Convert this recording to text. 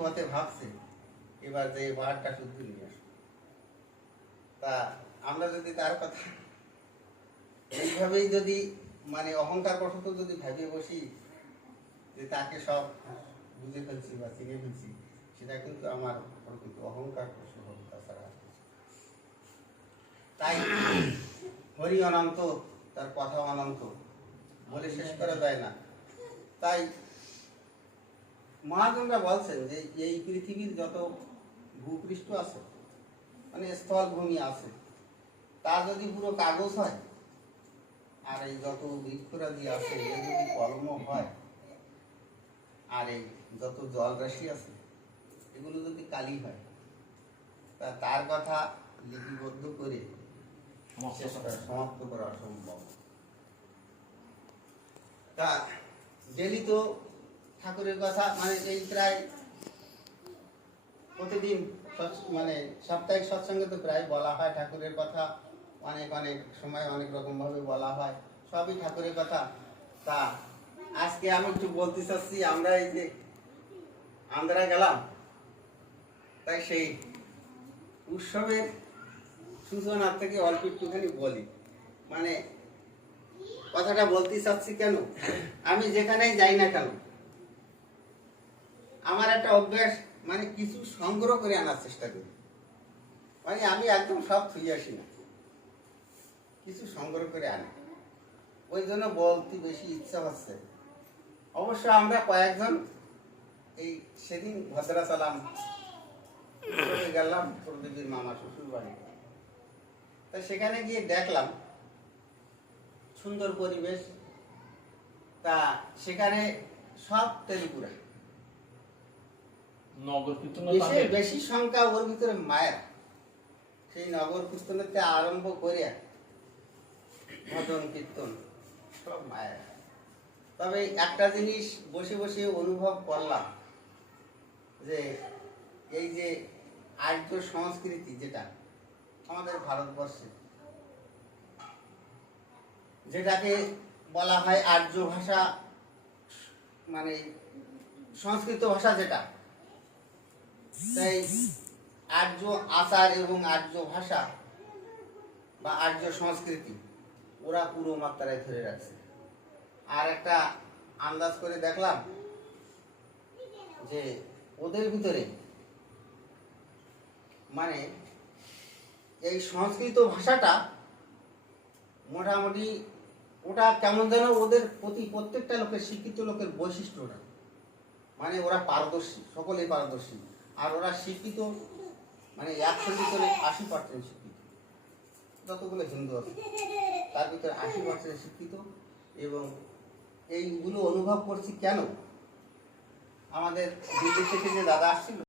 পথে ভাবছে এবার যে পাহাড়টা শুদ্ধ নিয়ে আসবে। তা আমরা যদি তার কথা এইভাবেই যদি মানে অহংকার বশত যদি ভাবিয়ে বসি যে তাকে সব বুঝে ফেলছি বা চিনে ফেলছি, সেটা কিন্তু আমার প্রকৃত অহংকার বশত হবে, তাছাড়া তাই হরি অনন্ত, তার কথা অনন্ত, বলে শেষ করা যায় না। তাই মহাজনরা বলছেন যে এই পৃথিবীর যত ভূপৃষ্ঠ আছে, মানে স্থল ভূমি আছে, তা যদি পুরো কাগজ হয়, আর এই যত বৃক্ষরাজি আছে এ যদি কলম হয়, আর এই যত জলরাশি আছে এগুলো যদি কালি হয়, তা তার কথা লিপিবদ্ধ করে সমাপ্ত করা অসম্ভব। তা ডেলি তো ঠাকুরের কথা মানে এই প্রায় প্রতিদিন মানে সাপ্তাহিক সৎসঙ্গে তো প্রায় বলা হয় ঠাকুরের কথা, অনেক অনেক সময় অনেক রকম ভাবে বলা হয়, সবই ঠাকুরের কথা। তা আজকে আমি একটু বলতে চাচ্ছি, আমরা এই যে আন্ধ্রা গেলাম, তাই সেই উৎসবের সূচনা থেকে অল্প একটুখানি বলি। মানে কথাটা বলতে চাচ্ছি কেন, আমি যেখানেই যাই না কেন আমার একটা অভ্যাস, মানে কিছু সংগ্রহ করে আনার চেষ্টা করি। মানে আমি একদম সব থুই আসি না, কিছু সংগ্রহ করে আনি, ওই জন্য বলতে বেশি ইচ্ছা হচ্ছে। অবশ্য আমরা কয়েকজন এই সেদিন ভদ্রাচলাম গেলাম প্রদীপের মামা শ্বশুর বাড়ি। তা সেখানে গিয়ে দেখলাম সুন্দর পরিবেশ। তা সেখানে সব তেলিপুরা, বেশি সংখ্যা ওর ভিতরে মায়ের। সেই নগর কীর্তনেতে আরম্ভ করে ভজন কীর্তন সব মায়ের। তবে একটা জিনিস বসে বসে অনুভব করলাম যে এই যে আর্য সংস্কৃতি যেটা আমাদের ভারতবর্ষে, যেটাকে বলা হয় আর্য ভাষা, মানে সংস্কৃত ভাষা যেটা, তাই আর্য আচার এবং আর্য ভাষা বা আর্য সংস্কৃতি ওরা পুরো মাত্রায় ধরে রাখছে। আর একটা আন্দাজ করে দেখলাম যে ওদের ভিতরে মানে এই সংস্কৃত ভাষাটা মোটামুটি ওটা কেমন যেন ওদের প্রতি প্রত্যেকটা লোকের, শিক্ষিত লোকের বৈশিষ্ট্যটা, মানে ওরা পারদর্শী, সকলেই পারদর্শী। আর ওরা শিক্ষিত মানে 100 ভিতরে 80% শিক্ষিত। যতগুলো হিন্দু আছে তার ভিতরে 80% শিক্ষিত। এবং এইগুলো অনুভব করছি কেন, আমাদের দিল্লি থেকে যে দাদা আসছিল